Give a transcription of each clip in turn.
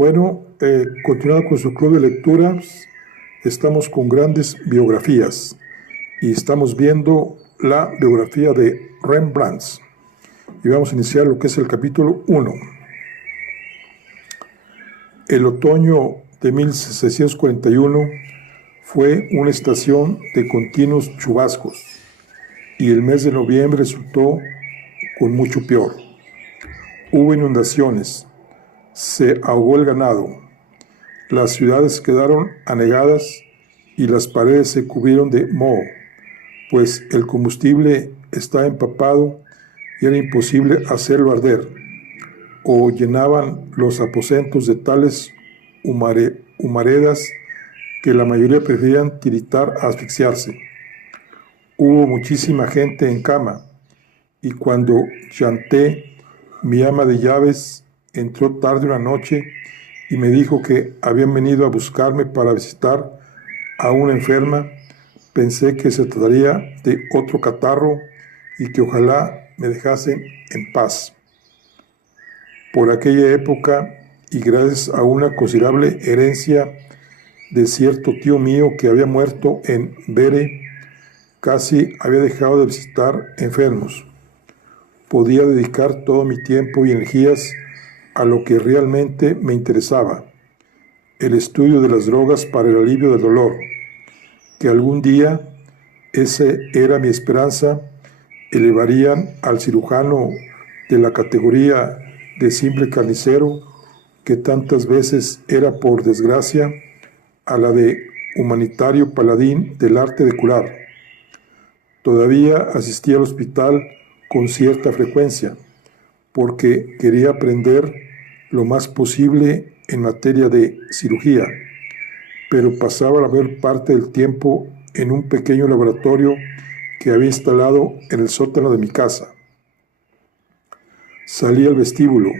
Bueno, continuando con su club de lecturas, estamos con grandes biografías y estamos viendo la biografía de Rembrandt. Y vamos a iniciar lo que es el capítulo 1. El otoño de 1641 fue una estación de continuos chubascos y el mes de noviembre resultó con mucho peor. Hubo inundaciones, se ahogó el ganado, las ciudades quedaron anegadas y las paredes se cubrieron de moho, pues el combustible estaba empapado y era imposible hacerlo arder, o llenaban los aposentos de tales humaredas que la mayoría preferían tiritar a asfixiarse. Hubo muchísima gente en cama, y cuando Chanté, mi ama de llaves, entró tarde una noche y me dijo que habían venido a buscarme para visitar a una enferma, pensé que se trataría de otro catarro y que ojalá me dejasen en paz. Por aquella época, y gracias a una considerable herencia de cierto tío mío que había muerto en Bere, casi había dejado de visitar enfermos. Podía dedicar todo mi tiempo y energías a lo que realmente me interesaba, el estudio de las drogas para el alivio del dolor, que algún día, esa era mi esperanza, elevarían al cirujano de la categoría de simple carnicero, que tantas veces era, por desgracia, a la de humanitario paladín del arte de curar. Todavía asistía al hospital con cierta frecuencia, porque quería aprender lo más posible en materia de cirugía, pero pasaba la mayor parte del tiempo en un pequeño laboratorio que había instalado en el sótano de mi casa. Salí al vestíbulo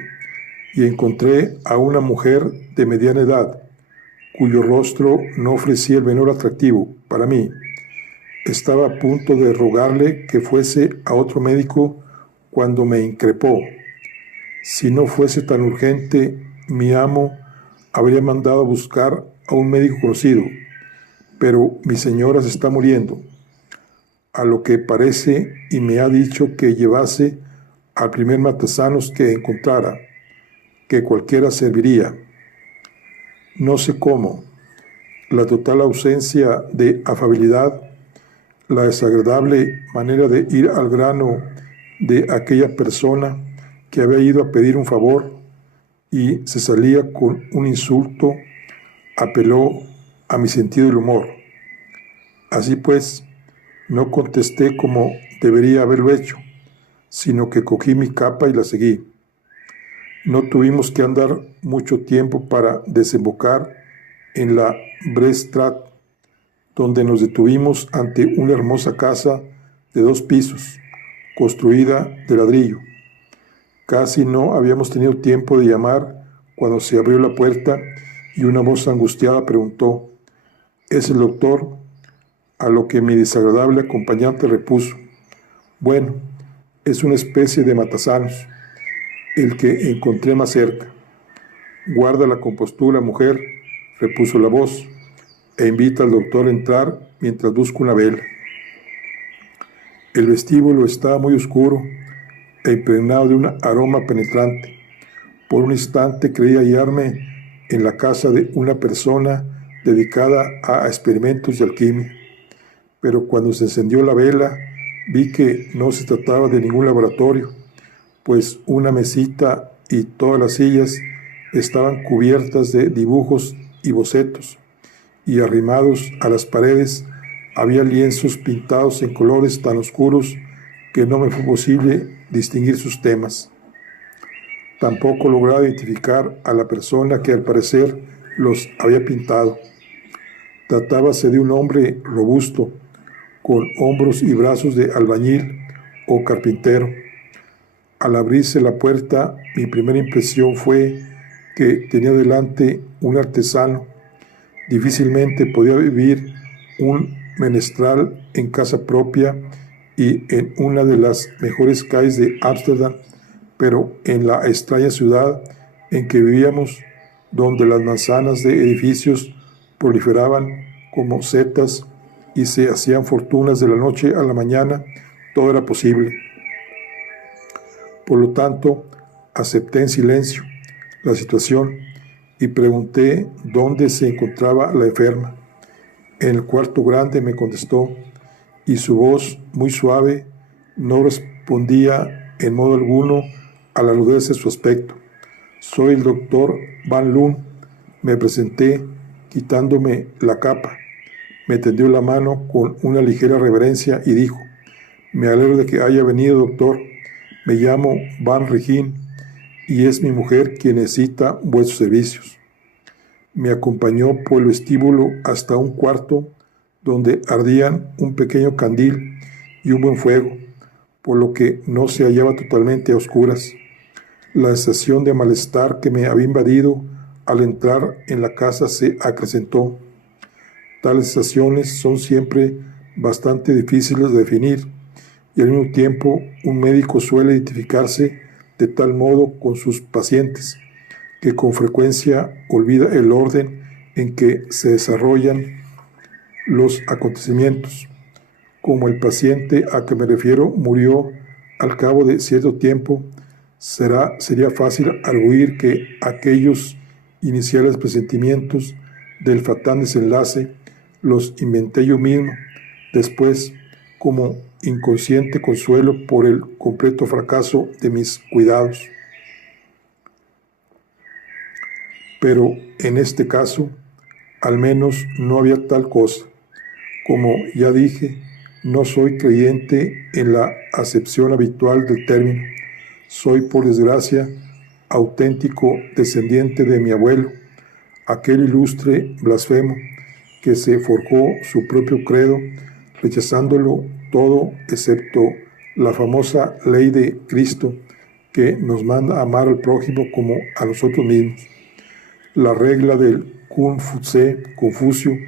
y encontré a una mujer de mediana edad, cuyo rostro no ofrecía el menor atractivo para mí. Estaba a punto de rogarle que fuese a otro médico cuando me increpó. Si no fuese tan urgente, mi amo habría mandado a buscar a un médico conocido, pero mi señora se está muriendo, a lo que parece, y me ha dicho que llevase al primer matasanos que encontrara, que cualquiera serviría. No sé cómo, la total ausencia de afabilidad, la desagradable manera de ir al grano de aquella persona que había ido a pedir un favor y se salía con un insulto, apeló a mi sentido del humor. Así pues, no contesté como debería haberlo hecho, sino que cogí mi capa y la seguí. No tuvimos que andar mucho tiempo para desembocar en la Brestraat, donde nos detuvimos ante una hermosa casa de 2 pisos, construida de ladrillo. Casi no habíamos tenido tiempo de llamar cuando se abrió la puerta y una voz angustiada preguntó: ¿es el doctor? A lo que mi desagradable acompañante repuso: bueno, es una especie de matasanos, el que encontré más cerca. Guarda la compostura, mujer, repuso la voz, e invita al doctor a entrar mientras busco una vela. El vestíbulo estaba muy oscuro e impregnado de un aroma penetrante. Por un instante creí hallarme en la casa de una persona dedicada a experimentos de alquimia, pero cuando se encendió la vela vi que no se trataba de ningún laboratorio, pues una mesita y todas las sillas estaban cubiertas de dibujos y bocetos, y arrimados a las paredes había lienzos pintados en colores tan oscuros que no me fue posible distinguir sus temas. Tampoco lograba identificar a la persona que al parecer los había pintado. Tratábase de un hombre robusto, con hombros y brazos de albañil o carpintero. Al abrirse la puerta, mi primera impresión fue que tenía delante un artesano. Difícilmente podía vivir un menestral en casa propia y en una de las mejores calles de Ámsterdam, pero en la extraña ciudad en que vivíamos donde las manzanas de edificios proliferaban como setas y se hacían fortunas de la noche a la mañana, todo era posible. Por lo tanto, acepté en silencio la situación y pregunté dónde se encontraba la enferma. En el cuarto grande, me contestó, y su voz, muy suave, no respondía en modo alguno a la rudeza de su aspecto. Soy el doctor Van Loon. Me presenté quitándome la capa. Me tendió la mano con una ligera reverencia y dijo: me alegro de que haya venido, doctor. Me llamo Van Regin y es mi mujer quien necesita vuestros servicios. Me acompañó por el vestíbulo hasta un cuarto donde ardían un pequeño candil y un buen fuego, por lo que no se hallaba totalmente a oscuras. La sensación de malestar que me había invadido al entrar en la casa se acrecentó. Tales sensaciones son siempre bastante difíciles de definir y al mismo tiempo un médico suele identificarse de tal modo con sus pacientes que con frecuencia olvida el orden en que se desarrollan los acontecimientos. Como el paciente a que me refiero murió al cabo de cierto tiempo, sería fácil arguir que aquellos iniciales presentimientos del fatal desenlace los inventé yo mismo, después, como inconsciente consuelo por el completo fracaso de mis cuidados. Pero en este caso, al menos no había tal cosa. Como ya dije, no soy creyente en la acepción habitual del término. Soy, por desgracia, auténtico descendiente de mi abuelo, aquel ilustre blasfemo que se forjó su propio credo, rechazándolo todo excepto la famosa ley de Cristo que nos manda amar al prójimo como a nosotros mismos. La regla del Confucio,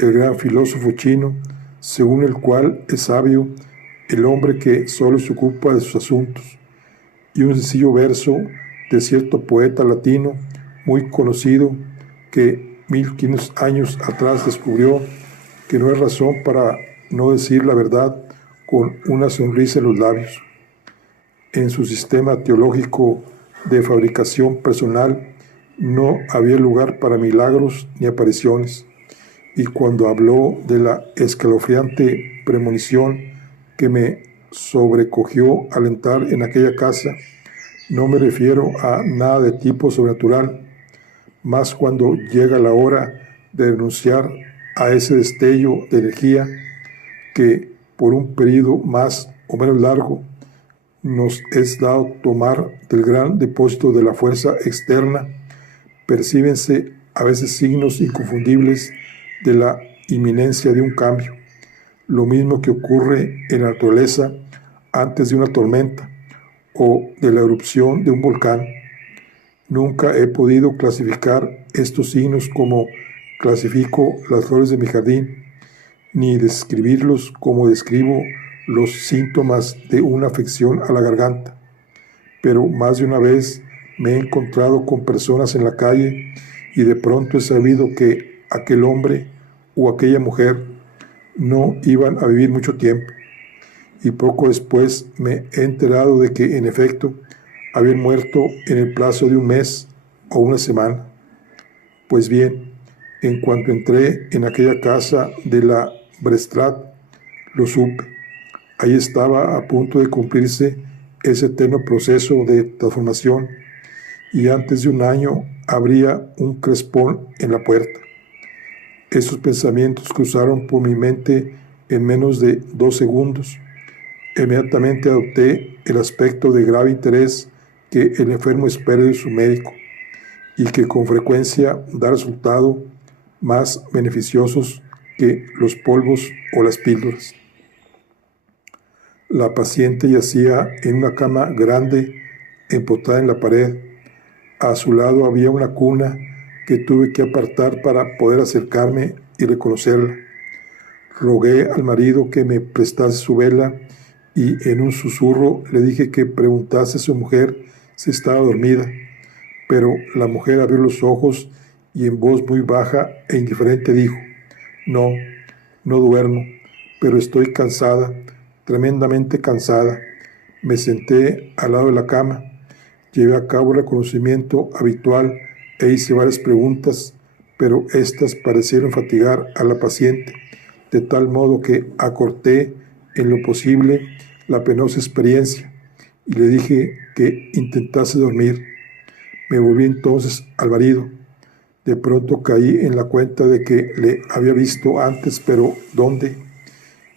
el gran filósofo chino, según el cual es sabio el hombre que solo se ocupa de sus asuntos, y un sencillo verso de cierto poeta latino muy conocido que 1500 años atrás descubrió que no hay razón para no decir la verdad con una sonrisa en los labios. En su sistema teológico de fabricación personal no había lugar para milagros ni apariciones, y cuando habló de la escalofriante premonición que me sobrecogió al entrar en aquella casa, no me refiero a nada de tipo sobrenatural, más cuando llega la hora de renunciar a ese destello de energía que por un periodo más o menos largo nos es dado tomar del gran depósito de la fuerza externa, percíbense a veces signos inconfundibles de la inminencia de un cambio, lo mismo que ocurre en la naturaleza antes de una tormenta o de la erupción de un volcán. Nunca he podido clasificar estos signos como clasifico las flores de mi jardín, ni describirlos como describo los síntomas de una afección a la garganta. Pero más de una vez me he encontrado con personas en la calle y de pronto he sabido que aquel hombre o aquella mujer no iban a vivir mucho tiempo. Y poco después me he enterado de que, en efecto, habían muerto en el plazo de un mes o una semana. Pues bien, en cuanto entré en aquella casa de la Brestrat, lo supe. Ahí estaba a punto de cumplirse ese eterno proceso de transformación, y antes de un año habría un crespón en la puerta. Esos pensamientos cruzaron por mi mente en menos de 2 segundos. Inmediatamente adopté el aspecto de grave interés que el enfermo espera de su médico y que con frecuencia da resultados más beneficiosos que los polvos o las píldoras. La paciente yacía en una cama grande empotrada en la pared. A su lado había una cuna que tuve que apartar para poder acercarme y reconocerla. Rogué al marido que me prestase su vela y en un susurro le dije que preguntase a su mujer si estaba dormida, Pero la mujer abrió los ojos y en voz muy baja e indiferente dijo: no, no duermo, pero estoy cansada, tremendamente cansada. Me senté al lado de la cama, llevé a cabo el reconocimiento habitual e hice varias preguntas, pero éstas parecieron fatigar a la paciente, de tal modo que acorté en lo posible la penosa experiencia y le dije que intentase dormir. Me volví entonces al marido. De pronto caí en la cuenta de que le había visto antes, pero ¿dónde?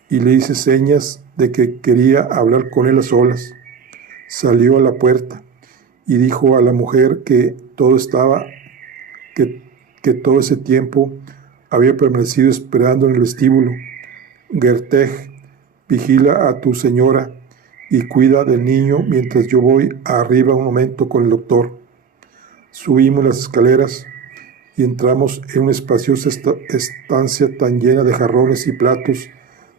Y le hice señas de que quería hablar con él a solas. Salió a la puerta y dijo a la mujer que todo ese tiempo había permanecido esperando en el vestíbulo. Gertej, vigila a tu señora y cuida del niño mientras yo voy arriba un momento con el doctor. Subimos las escaleras y entramos en una espaciosa estancia tan llena de jarrones y platos,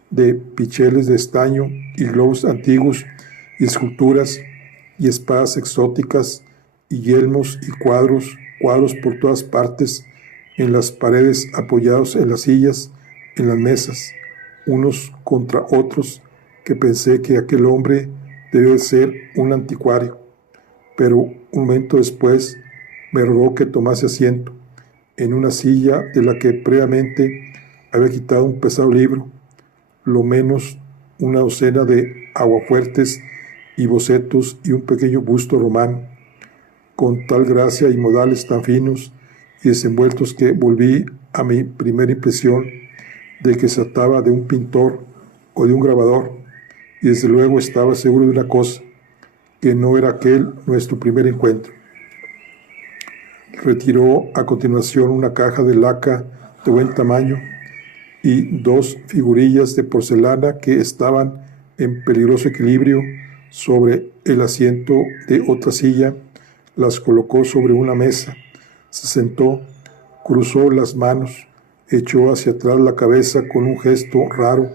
de picheles de estaño y globos antiguos y esculturas y espadas exóticas y yelmos y cuadros por todas partes, en las paredes, apoyados en las sillas, en las mesas, unos contra otros, que pensé que aquel hombre debe ser un anticuario. Pero un momento después me rogó que tomase asiento en una silla de la que previamente había quitado un pesado libro, lo menos una docena de aguafuertes y bocetos y un pequeño busto romano, con tal gracia y modales tan finos y desenvueltos que volví a mi primera impresión de que se trataba de un pintor o de un grabador, y desde luego estaba seguro de una cosa, que no era aquel nuestro primer encuentro. Retiró a continuación una caja de laca de buen tamaño y dos figurillas de porcelana que estaban en peligroso equilibrio sobre el asiento de otra silla. Las colocó sobre una mesa, se sentó, cruzó las manos, echó hacia atrás la cabeza con un gesto raro,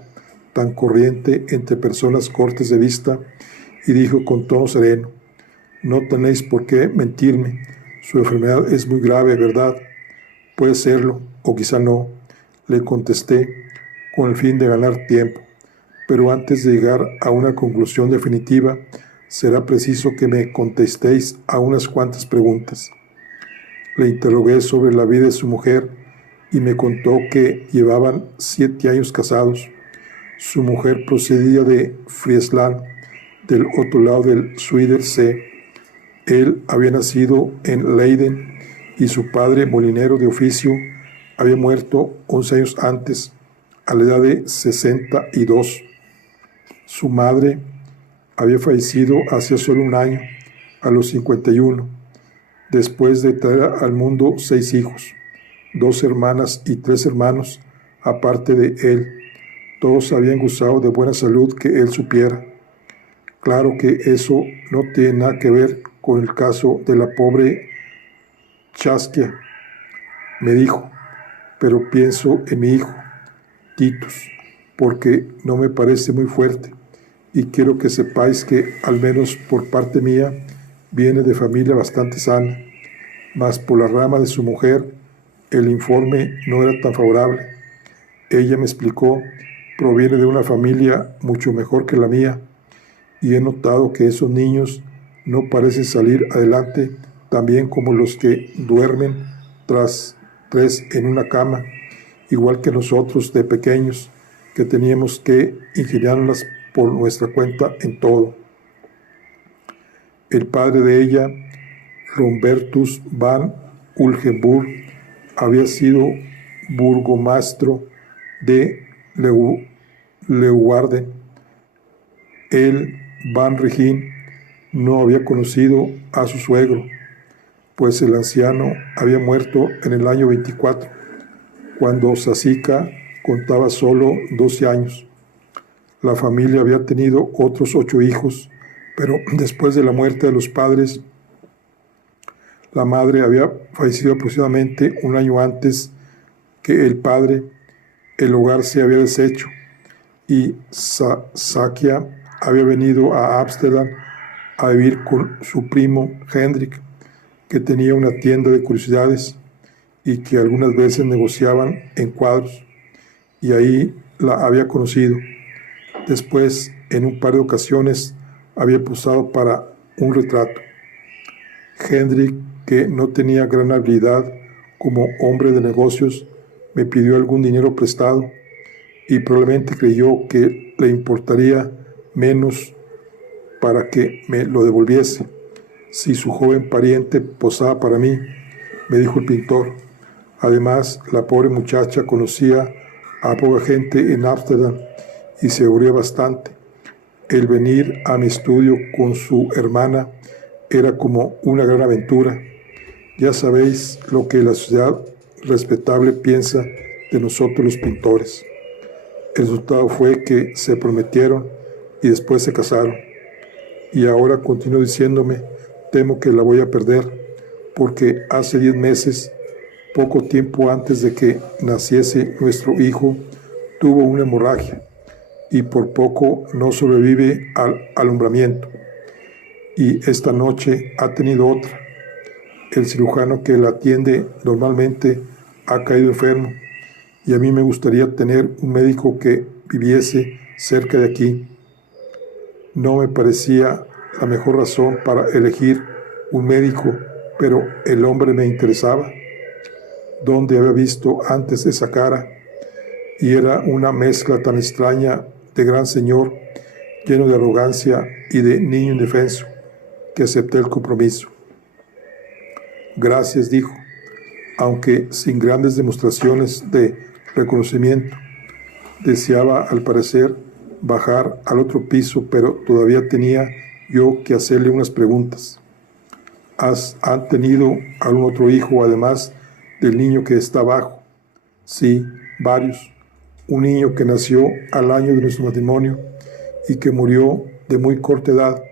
tan corriente entre personas cortas de vista, y dijo con tono sereno: no tenéis por qué mentirme, su enfermedad es muy grave, ¿verdad? Puede serlo, o quizá no, le contesté, con el fin de ganar tiempo. Pero antes de llegar a una conclusión definitiva, será preciso que me contestéis a unas cuantas preguntas. Le interrogué sobre la vida de su mujer y me contó que llevaban 7 años casados. Su mujer procedía de Friesland, del otro lado del Zuiderzee. Él había nacido en Leiden y su padre, molinero de oficio, había muerto 11 años antes, a la edad de 62. Su madre había fallecido hace solo un año, a los 51, después de traer al mundo 6 hijos, 2 hermanas y 3 hermanos, aparte de él. Todos habían gozado de buena salud que él supiera. Claro que eso no tiene nada que ver con el caso de la pobre Chaskia, me dijo, pero pienso en mi hijo, Titus, porque no me parece muy fuerte, y quiero que sepáis que, al menos por parte mía, viene de familia bastante sana, mas por la rama de su mujer, el informe no era tan favorable. Ella me explicó, proviene de una familia mucho mejor que la mía, y he notado que esos niños no parecen salir adelante tan bien como los que duermen tras 3 en una cama, igual que nosotros de pequeños, que teníamos que ingeniárnoslas por nuestra cuenta en todo. El padre de ella, Rombertus van Ulgenburg, había sido burgomastro de Leeuwarden. Él, Van Regin, no había conocido a su suegro, pues el anciano había muerto en el año 24, cuando Sasika contaba solo 12 años. La familia había tenido otros 8 hijos, pero después de la muerte de los padres, la madre había fallecido aproximadamente un año antes que el padre. El hogar se había deshecho y Sakia había venido a Ámsterdam a vivir con su primo Hendrik, que tenía una tienda de curiosidades y que algunas veces negociaban en cuadros, y ahí la había conocido. Después, en un par de ocasiones, había posado para un retrato. Hendrik, que no tenía gran habilidad como hombre de negocios, me pidió algún dinero prestado y probablemente creyó que le importaría menos para que me lo devolviese si su joven pariente posaba para mí, me dijo el pintor. Además, la pobre muchacha conocía a poca gente en Ámsterdam y se aburría bastante. El venir a mi estudio con su hermana era como una gran aventura. Ya sabéis lo que la sociedad respetable piensa de nosotros los pintores. El resultado fue que se prometieron y después se casaron. Y ahora continuó diciéndome, temo que la voy a perder, porque hace 10 meses, poco tiempo antes de que naciese nuestro hijo, tuvo una hemorragia y por poco no sobrevive al alumbramiento. Y esta noche ha tenido otra. El cirujano que la atiende normalmente ha caído enfermo y a mí me gustaría tener un médico que viviese cerca de aquí. No me parecía la mejor razón para elegir un médico, pero el hombre me interesaba. ¿Dónde había visto antes esa cara? Y era una mezcla tan extraña de gran señor, lleno de arrogancia y de niño indefenso, que acepté el compromiso. Gracias, dijo, aunque sin grandes demostraciones de reconocimiento. Deseaba, al parecer, bajar al otro piso, pero todavía tenía yo que hacerle unas preguntas. ¿Han tenido algún otro hijo además del niño que está abajo? Sí, varios. Un niño que nació al año de nuestro matrimonio y que murió de muy corta edad,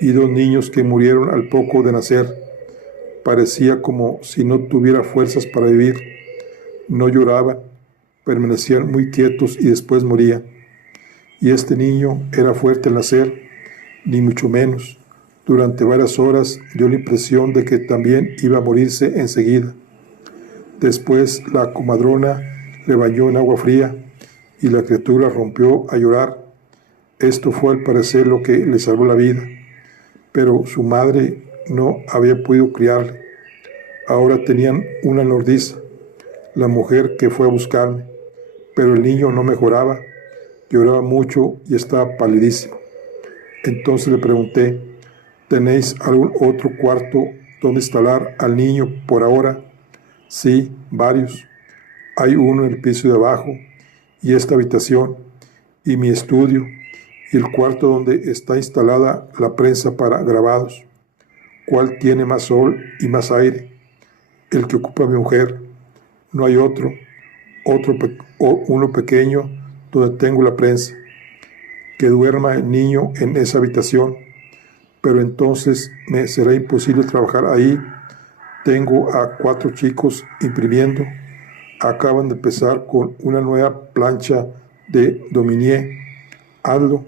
y 2 niños que murieron al poco de nacer. Parecía como si no tuviera fuerzas para vivir. No lloraban, permanecían muy quietos y después morían. Y este niño era fuerte al nacer, ni mucho menos. Durante varias horas dio la impresión de que también iba a morirse enseguida. Después la comadrona le bañó en agua fría y la criatura rompió a llorar. Esto fue al parecer lo que le salvó la vida, pero su madre no había podido criarle. Ahora tenían una nodriza, la mujer que fue a buscarme, pero el niño no mejoraba, lloraba mucho y estaba palidísimo. Entonces le pregunté, ¿tenéis algún otro cuarto donde instalar al niño por ahora? Sí, varios. Hay uno en el piso de abajo, y esta habitación, y mi estudio, y el cuarto donde está instalada la prensa para grabados. ¿Cuál tiene más sol y más aire? El que ocupa mi mujer. No hay uno pequeño donde tengo la prensa. Que duerma el niño en esa habitación, pero entonces me será imposible trabajar ahí. Tengo a 4 chicos imprimiendo. Acaban de empezar con una nueva plancha de Dominier. Hazlo.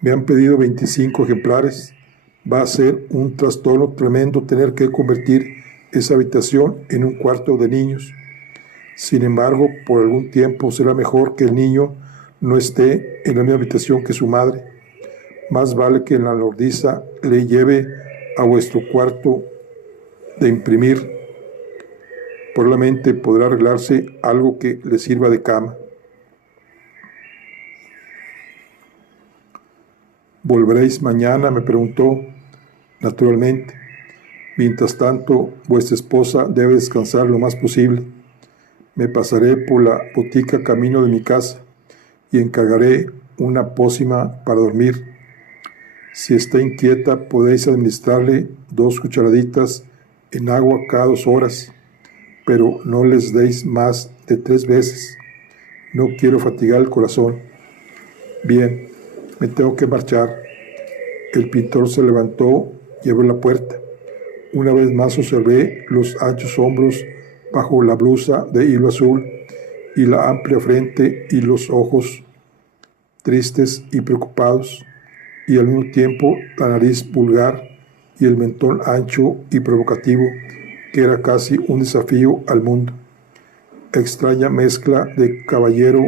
Me han pedido 25 ejemplares. Va a ser un trastorno tremendo tener que convertir esa habitación en un cuarto de niños. Sin embargo, por algún tiempo será mejor que el niño no esté en la misma habitación que su madre. Más vale que la nodriza le lleve a vuestro cuarto de imprimir. Probablemente podrá arreglarse algo que le sirva de cama. ¿Volveréis mañana?, me preguntó. Naturalmente. Mientras tanto, vuestra esposa debe descansar lo más posible. Me pasaré por la botica camino de mi casa y encargaré una pócima para dormir. Si está inquieta, podéis administrarle 2 cucharaditas en agua cada 2 horas, pero no les deis más de 3 veces. No quiero fatigar el corazón. Bien, me tengo que marchar. El pintor se levantó y abrió la puerta. Una vez más observé los anchos hombros bajo la blusa de hilo azul y la amplia frente y los ojos tristes y preocupados, y al mismo tiempo la nariz vulgar y el mentón ancho y provocativo, que era casi un desafío al mundo. Extraña mezcla de caballero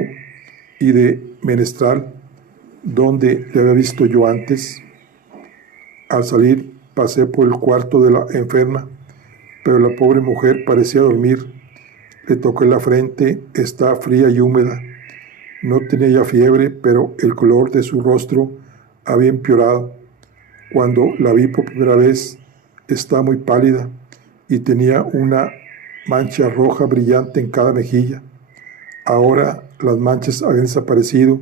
y de menestral, donde le había visto yo antes. Al salir pasé por el cuarto de la enferma, pero la pobre mujer parecía dormir. Le toqué la frente, estaba fría y húmeda. No tenía ya fiebre, pero el color de su rostro había empeorado. Cuando la vi por primera vez, estaba muy pálida y tenía una mancha roja brillante en cada mejilla. Ahora las manchas habían desaparecido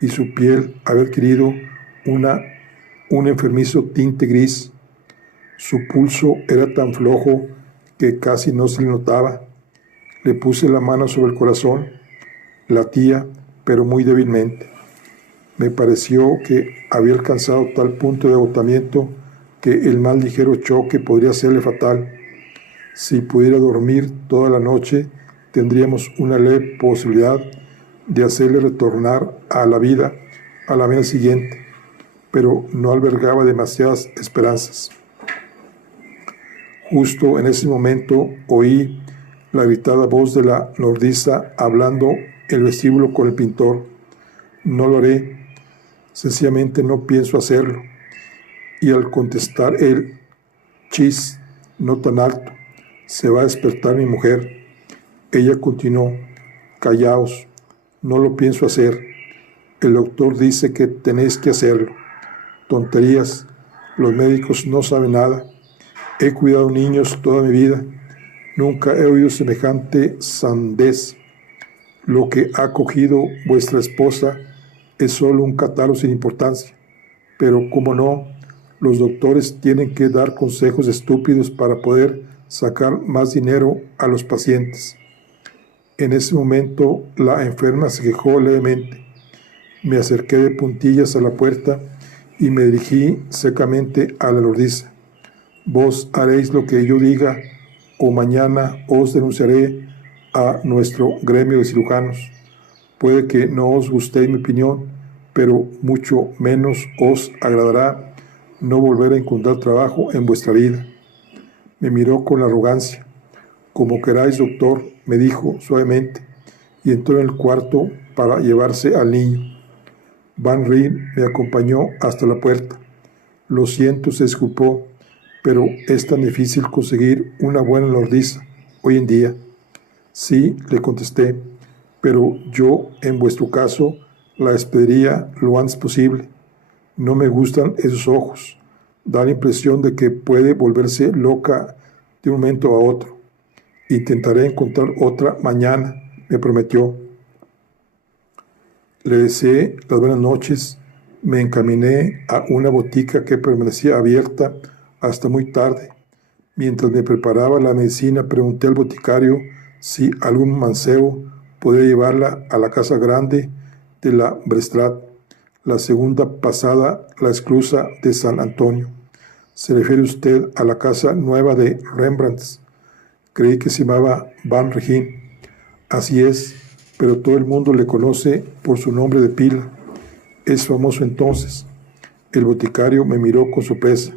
y su piel había adquirido un enfermizo tinte gris. Su pulso era tan flojo que casi no se le notaba. Le puse la mano sobre el corazón. Latía, pero muy débilmente. Me pareció que había alcanzado tal punto de agotamiento que el más ligero choque podría serle fatal. Si pudiera dormir toda la noche, tendríamos una leve posibilidad de hacerle retornar a la vida a la mañana siguiente, pero no albergaba demasiadas esperanzas. Justo en ese momento oí la gritada voz de la nodriza hablando en el vestíbulo con el pintor. No lo haré, sencillamente no pienso hacerlo. Y al contestar él, chis, no tan alto, se va a despertar mi mujer. Ella continuó, callaos, no lo pienso hacer. El doctor dice que tenéis que hacerlo. Tonterías, los médicos no saben nada. He cuidado niños toda mi vida. Nunca he oído semejante sandez. Lo que ha cogido vuestra esposa es solo un catarro sin importancia. Pero, como no, los doctores tienen que dar consejos estúpidos para poder sacar más dinero a los pacientes. En ese momento, la enferma se quejó levemente. Me acerqué de puntillas a la puerta y me dirigí secamente a la nodriza. Vos haréis lo que yo diga, o mañana os denunciaré a nuestro gremio de cirujanos. Puede que no os guste mi opinión, pero mucho menos os agradará no volver a encontrar trabajo en vuestra vida. Me miró con arrogancia. Como queráis, doctor, me dijo suavemente, y entró en el cuarto para llevarse al niño. Van Ryn me acompañó hasta la puerta. Lo siento, se disculpó, pero es tan difícil conseguir una buena nodriza hoy en día. Sí, le contesté, pero yo, en vuestro caso, la despediría lo antes posible. No me gustan esos ojos. Da la impresión de que puede volverse loca de un momento a otro. Intentaré encontrar otra mañana, me prometió. Le deseé las buenas noches. Me encaminé a una botica que permanecía abierta hasta muy tarde. Mientras me preparaba la medicina, pregunté al boticario si algún mancebo podía llevarla a la casa grande de la Brestrat, la segunda pasada la esclusa de San Antonio. ¿Se refiere usted a la casa nueva de Rembrandt? Creí que se llamaba Van Ryn. Así es, pero todo el mundo le conoce por su nombre de pila. Es famoso entonces. El boticario me miró con sorpresa.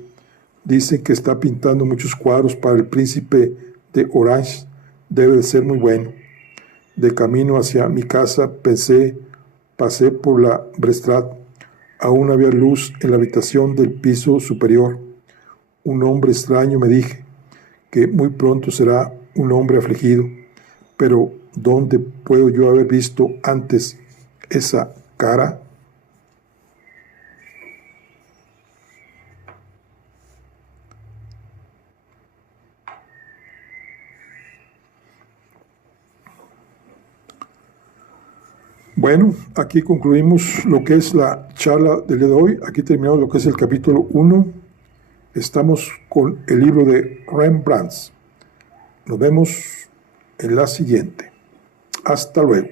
Dicen que está pintando muchos cuadros para el príncipe de Orange. Debe de ser muy bueno. De camino hacia mi casa pasé por la Brestrat. Aún había luz en la habitación del piso superior. Un hombre extraño, me dije, que muy pronto será un hombre afligido. Pero, ¿dónde puedo yo haber visto antes esa cara? Bueno, aquí concluimos lo que es la charla del día de hoy. Aquí terminamos lo que es el capítulo 1. Estamos con el libro de Rembrandt. Nos vemos en la siguiente. Hasta luego.